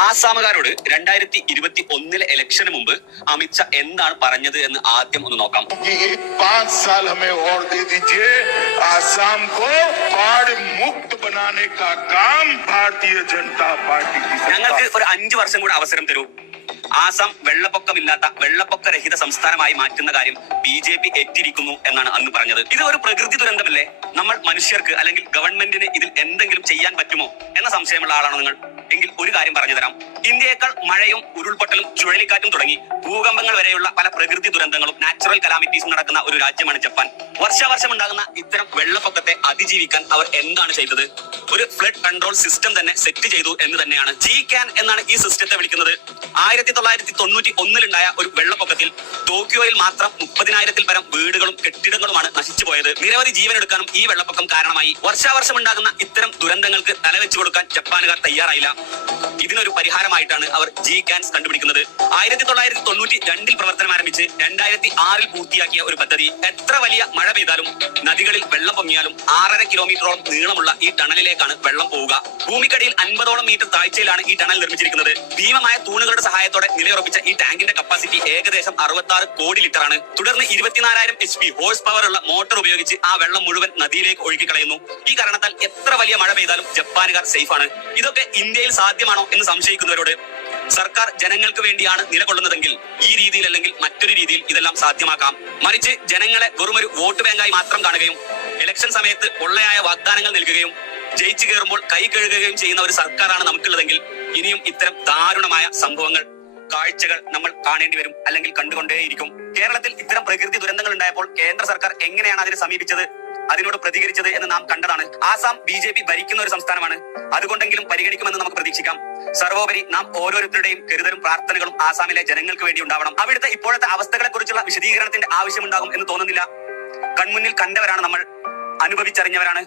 ആസാമുകാരോട് 2021 ഇലക്ഷന് മുമ്പ് അമിത്ഷാ എന്താണ് പറഞ്ഞത് എന്ന് ആദ്യം ഒന്ന് നോക്കാം. 5 साल हमें और दे दीजिए, आसाम को बाढ़ मुक्त बनाने का काम भारतीय जनता पार्टी की. ഞങ്ങൾക്ക് ഒരു 5 വർഷം കൂടെ അവസരം തരൂ. ആസാം വെള്ളപ്പൊക്കമില്ലാത്ത വെള്ളപ്പൊക്കരഹിത സംസ്ഥാനമായി മാറ്റുന്ന കാര്യം BJP എത്തിയിരിക്കുന്നു എന്നാണ് അന്ന് പറഞ്ഞത്. ഇത് ഒരു പ്രകൃതി ദുരന്തമല്ലേ? നമ്മൾ മനുഷ്യർക്ക് അല്ലെങ്കിൽ ഗവൺമെന്റിന് ഇതിൽ എന്തെങ്കിലും ചെയ്യാൻ പറ്റുമോ എന്ന സംശയമുള്ള ആളാണോ നിങ്ങൾ? എങ്കിൽ ഒരു കാര്യം പറഞ്ഞു തരാം. ഇന്ത്യയേക്കാൾ മഴയും ഉരുൾപൊട്ടലും ചുഴലിക്കാറ്റും തുടങ്ങി ഭൂകമ്പങ്ങൾ വരെയുള്ള പല പ്രകൃതി ദുരന്തങ്ങളും നാച്ചുറൽ കലാമിറ്റീസും നടക്കുന്ന ഒരു രാജ്യമാണ് ജപ്പാൻ. വർഷാവർഷം ഉണ്ടാകുന്ന ഇത്തരം വെള്ളപ്പൊക്കത്തെ അതിജീവിക്കാൻ അവർ എന്താണ് ചെയ്തത്? ഒരു ഫ്ലഡ് കൺട്രോൾ സിസ്റ്റം തന്നെ സെറ്റ് ചെയ്തു എന്ന് തന്നെയാണ്. GCAN എന്നാണ് ഈ സിസ്റ്റത്തെ വിളിക്കുന്നത്. 1991 ഒരു വെള്ളപ്പൊക്കത്തിൽ ടോക്കിയോയിൽ മാത്രം 30,000-ൽ പരം വീടുകളും കെട്ടിടങ്ങളുമാണ് നശിച്ചു പോയത്. നിരവധി ജീവനെടുക്കാനും ഈ വെള്ളപ്പൊക്കം കാരണമായി. വർഷാവർഷം ഉണ്ടാകുന്ന ഇത്തരം ദുരന്തങ്ങൾക്ക് തലവെച്ചു കൊടുക്കാൻ ജപ്പാനുകാർ തയ്യാറായില്ല. ഇതിനൊരു പരിഹാരമായിട്ടാണ് അവർ GCAN കണ്ടുപിടിക്കുന്നത്. 1992 പ്രവർത്തനം ആരംഭിച്ച് 2006 പൂർത്തിയാക്കിയ ഒരു പദ്ധതി. എത്ര വലിയ മഴ പെയ്താലും നദികളിൽ വെള്ളം പൊങ്ങിയാലും 6.5 കിലോമീറ്ററോളം നീളമുള്ള ഈ ടണലിലേക്കാണ് വെള്ളം പോവുക. ഭൂമിക്കടിയിൽ 50ഓളം മീറ്റർ താഴ്ചയിലാണ് ഈ ടണൽ നിർമ്മിച്ചിരിക്കുന്നത്. ഭീമമായ തൂണുകളുടെ സഹായത്തോടെ നിലയുറപ്പിച്ച ഈ ടാങ്കിന്റെ കപ്പാസിറ്റി ഏകദേശം 66 കോടി ലിറ്ററാണ്. തുടർന്ന് 24,000 HP ഹോഴ്സ് പവർ ഉള്ള മോട്ടോർ ഉപയോഗിച്ച് ആ വെള്ളം മുഴുവൻ നദിയിലേക്ക് ഒഴുക്കി കളയുന്നു. ഈ കാരണത്താൽ എത്ര വലിയ മഴ പെയ്താലും ജപ്പാനുകാർ സേഫ് ആണ്. ഇതൊക്കെ ഇന്ത്യയിൽ സാധ്യമാണോ എന്ന് സംശയിക്കുന്നവരോട്, സർക്കാർ ജനങ്ങൾക്ക് വേണ്ടിയാണ് നിലകൊള്ളുന്നതെങ്കിൽ ഈ രീതിയിൽ അല്ലെങ്കിൽ മറ്റൊരു രീതിയിൽ ഇതെല്ലാം സാധ്യമാക്കാം. മറിച്ച് ജനങ്ങളെ വെറുമൊരു വോട്ട് ബാങ്കായി മാത്രം കാണുകയും ഇലക്ഷൻ സമയത്ത് പൊള്ളയായ വാഗ്ദാനങ്ങൾ നൽകുകയും ജയിച്ചു കയറുമ്പോൾ കൈ കഴുകുകയും ചെയ്യുന്ന ഒരു സർക്കാരാണ് നമുക്കുള്ളതെങ്കിൽ ഇനിയും ഇത്തരം ദാരുണമായ സംഭവങ്ങൾ, കാഴ്ചകൾ നമ്മൾ കാണേണ്ടി വരും, അല്ലെങ്കിൽ കണ്ടുകൊണ്ടേയിരിക്കും. കേരളത്തിൽ ഇത്തരം പ്രകൃതി ദുരന്തങ്ങൾ ഉണ്ടായപ്പോൾ കേന്ദ്ര സർക്കാർ എങ്ങനെയാണ് അതിനെ സമീപിച്ചത്, അതിനോട് പ്രതികരിച്ചത് എന്ന് നാം കണ്ടതാണ്. ആസാം BJP ഭരിക്കുന്ന ഒരു സംസ്ഥാനമാണ്. അതുകൊണ്ടെങ്കിലും പരിഗണിക്കുമെന്ന് നമുക്ക് പ്രതീക്ഷിക്കാം. സർവോപരി നാം ഓരോരുത്തരുടെയും കരുതലും പ്രാർത്ഥനകളും ആസാമിലെ ജനങ്ങൾക്ക് വേണ്ടി ഉണ്ടാവണം. അവിടുത്തെ ഇപ്പോഴത്തെ അവസ്ഥകളെ കുറിച്ചുള്ള വിശദീകരണത്തിന്റെ ആവശ്യമുണ്ടാകും എന്ന് തോന്നുന്നില്ല. കൺമുന്നിൽ കണ്ടവരാണ് നമ്മൾ, അനുഭവിച്ചറിഞ്ഞവരാണ്.